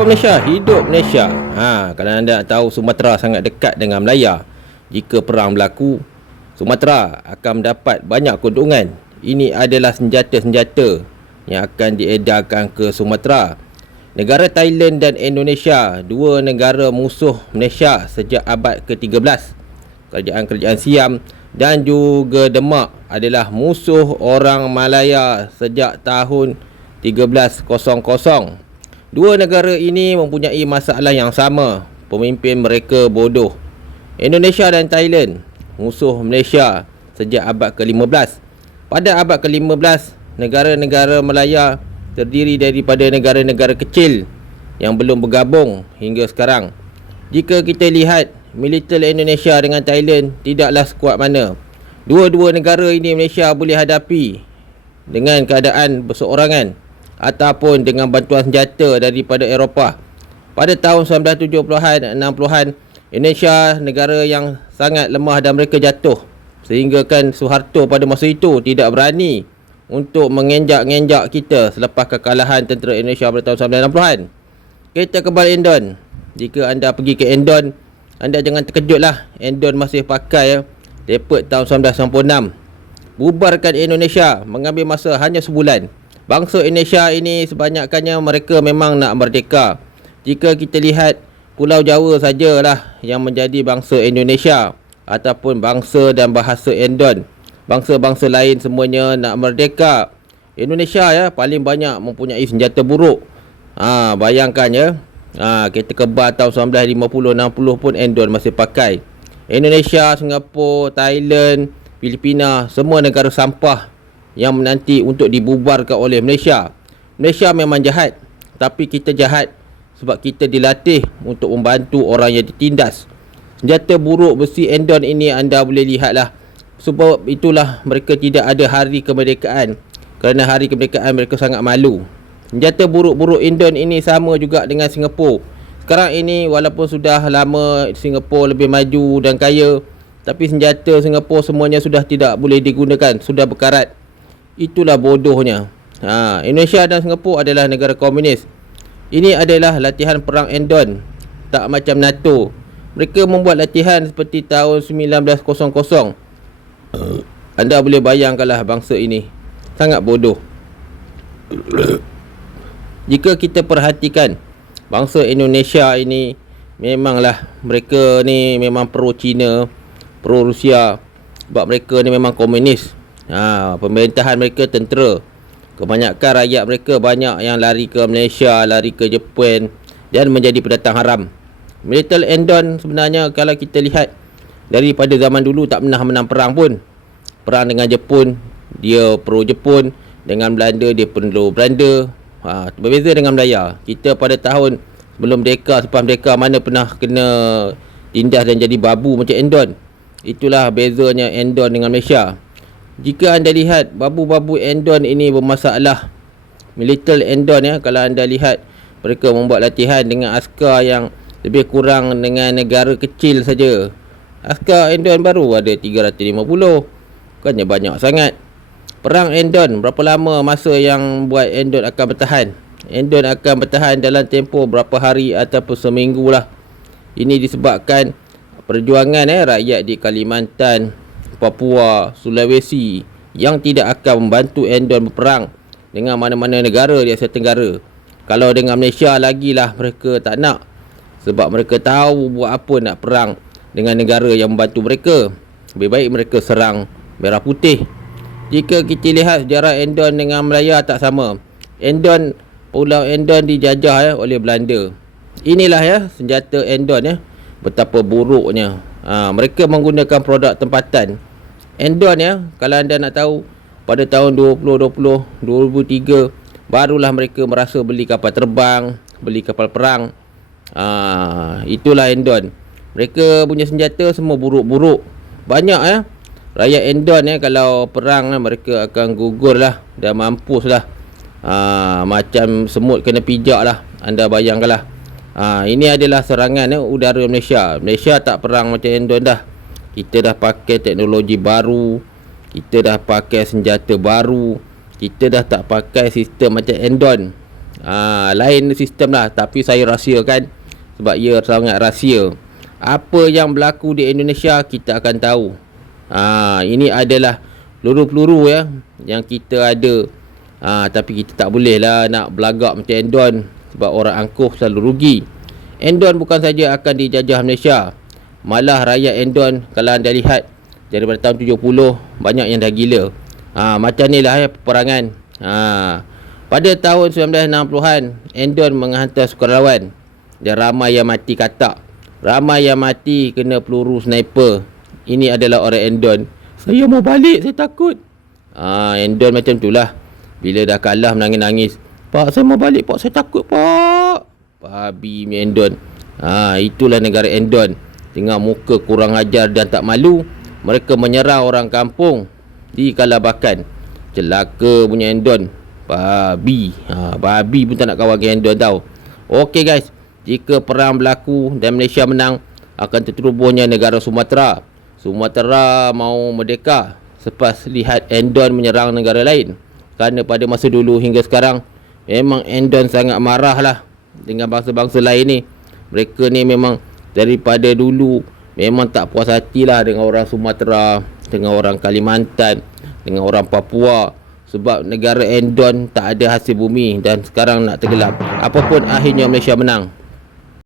Malaysia, hidup Malaysia. Ha, kalau anda tahu Sumatera sangat dekat dengan Melaya. Jika perang berlaku, Sumatera akan mendapat banyak keuntungan. Ini adalah senjata-senjata yang akan diedarkan ke Sumatera. Negara Thailand dan Indonesia, dua negara musuh Malaysia sejak abad ke-13. Kerajaan-kerajaan Siam dan juga Demak adalah musuh orang Malaya sejak tahun 1300. Dua negara ini mempunyai masalah yang sama. Pemimpin mereka bodoh. Indonesia dan Thailand musuh Malaysia sejak abad ke-15. Pada abad ke-15, negara-negara Melaya terdiri daripada negara-negara kecil yang belum bergabung hingga sekarang. Jika kita lihat militer Indonesia dengan Thailand tidaklah sekuat mana. Dua-dua negara ini Malaysia boleh hadapi dengan keadaan berseorangan ataupun dengan bantuan senjata daripada Eropah. Pada tahun 1970-an, 60-an, Indonesia negara yang sangat lemah dan mereka jatuh. Sehingga kan Soeharto pada masa itu tidak berani untuk mengenjak-ngenjak kita selepas kekalahan tentera Indonesia pada tahun 1960-an. Kita kebal Endon. Jika anda pergi ke Endon, anda jangan terkejutlah. Endon masih pakai depot tahun 1996. Bubarkan Indonesia mengambil masa hanya sebulan bangsa Indonesia ini sebanyakkannya mereka memang nak merdeka. Jika kita lihat Pulau Jawa sajalah yang menjadi bangsa Indonesia ataupun bangsa dan bahasa Endon. Bangsa-bangsa lain semuanya nak merdeka. Indonesia ya paling banyak mempunyai senjata buruk. Ha, bayangkan ya. Ha, kereta kebal tahun 1950 60 pun Endon masih pakai. Indonesia, Singapura, Thailand, Filipina, semua negara sampah yang menanti untuk dibubarkan oleh Malaysia. Malaysia memang jahat, tapi kita jahat sebab kita dilatih untuk membantu orang yang ditindas. Senjata buruk besi Endon ini anda boleh lihatlah. Sebab itulah mereka tidak ada hari kemerdekaan. Kerana hari kemerdekaan mereka sangat malu. Senjata buruk-buruk Endon ini sama juga dengan Singapura. Sekarang ini walaupun sudah lama Singapura lebih maju dan kaya, tapi senjata Singapura semuanya sudah tidak boleh digunakan, sudah berkarat. Itulah bodohnya. Ha, Indonesia dan Singapura adalah negara komunis. Ini adalah latihan perang Endon. Tak macam NATO. Mereka membuat latihan seperti tahun 1900. Anda boleh bayangkanlah bangsa ini. Sangat bodoh. Jika kita perhatikan bangsa Indonesia ini memanglah mereka ni memang pro China, pro Rusia. Sebab mereka ni memang komunis. Ha, pemerintahan mereka tentera. Kebanyakan rakyat mereka banyak yang lari ke Malaysia, lari ke Jepun dan menjadi pendatang haram. Militer Endon sebenarnya kalau kita lihat daripada zaman dulu tak pernah menang perang pun. Perang dengan Jepun, dia pro Jepun. Dengan Belanda, dia pro Belanda. Ha, berbeza dengan Melayu. Kita pada tahun sebelum mereka, selepas mereka mana pernah kena tindas dan jadi babu macam Endon. Itulah bezanya Endon dengan Malaysia. Jika anda lihat babu-babu Endon ini bermasalah. Militer Endon ya Kalau anda lihat mereka membuat latihan dengan askar yang lebih kurang dengan negara kecil saja. Askar Endon baru ada 350 Bukannya banyak sangat. Perang Endon berapa lama masa yang buat Endon akan bertahan? Endon akan bertahan dalam tempoh berapa hari ataupun seminggu lah. Ini disebabkan perjuangan eh, rakyat di Kalimantan Papua, Sulawesi yang tidak akan membantu Endon berperang dengan mana-mana negara di Asia Tenggara. Kalau dengan Malaysia lagi lah mereka tak nak sebab mereka tahu buat apa nak perang dengan negara yang membantu mereka. Lebih baik mereka serang Merah Putih. Jika kita lihat sejarah Endon dengan Melaya tak sama. Endon Pulau Endon dijajah ya, oleh Belanda. Inilah ya senjata Endon ya. Betapa buruknya. Ha, mereka menggunakan produk tempatan Endon ya. Kalau anda nak tahu pada tahun 2020 2003 barulah mereka merasa beli kapal terbang beli kapal perang. Ah itulah Endon mereka punya senjata semua buruk-buruk. Banyak ya. Rakyat Endon ya. Kalau perang mereka akan gugur lah dan mampus lah. Ah, macam semut kena pijak lah. Anda bayangkanlah ah, ini adalah serangan ya, udara Malaysia. Malaysia tak perang macam Endon dah kita dah pakai teknologi baru kita dah pakai senjata baru kita dah tak pakai sistem macam Endon Ha, lain sistem lah tapi saya rahsiakan sebab ia sangat rahsia. Apa yang berlaku di Indonesia kita akan tahu. Ha, ini adalah peluru-peluru ya yang kita ada. Ha, tapi kita tak boleh lah nak belagak macam Endon sebab orang angkuh selalu rugi. Endon bukan saja akan dijajah Malaysia. Malah rakyat Endon kalau anda lihat daripada tahun 70 banyak yang dah gila. Ha, macam ni lah ya peperangan. Ha, pada tahun 1960-an Endon menghantar sukarelawan dan ramai yang mati katak. Ramai yang mati kena peluru sniper. Ini adalah orang Endon. Saya mau balik, saya takut. Ha, Endon macam tu lah. Bila dah kalah menangis-nangis. Pak, saya mau balik, Pak. Saya takut, Pak. Babi mi Endon. Ha, itulah negara Endon. Tengah muka kurang ajar dan tak malu. Mereka menyerah orang kampung di Kalabakan. Celaka punya Endon. Babi. Ha, babi pun tak nak kawan dengan Endon tau. Okey guys jika perang berlaku dan Malaysia menang akan tertubuhnya negara Sumatera. Sumatera mau merdeka selepas lihat Endon menyerang negara lain. Kerana pada masa dulu hingga sekarang memang Endon sangat marah lah dengan bangsa-bangsa lain ni. Mereka ni memang daripada dulu memang tak puas hati lah dengan orang Sumatera, dengan orang Kalimantan, dengan orang Papua. Sebab negara Endon tak ada hasil bumi dan sekarang nak tenggelam. Apapun akhirnya Malaysia menang.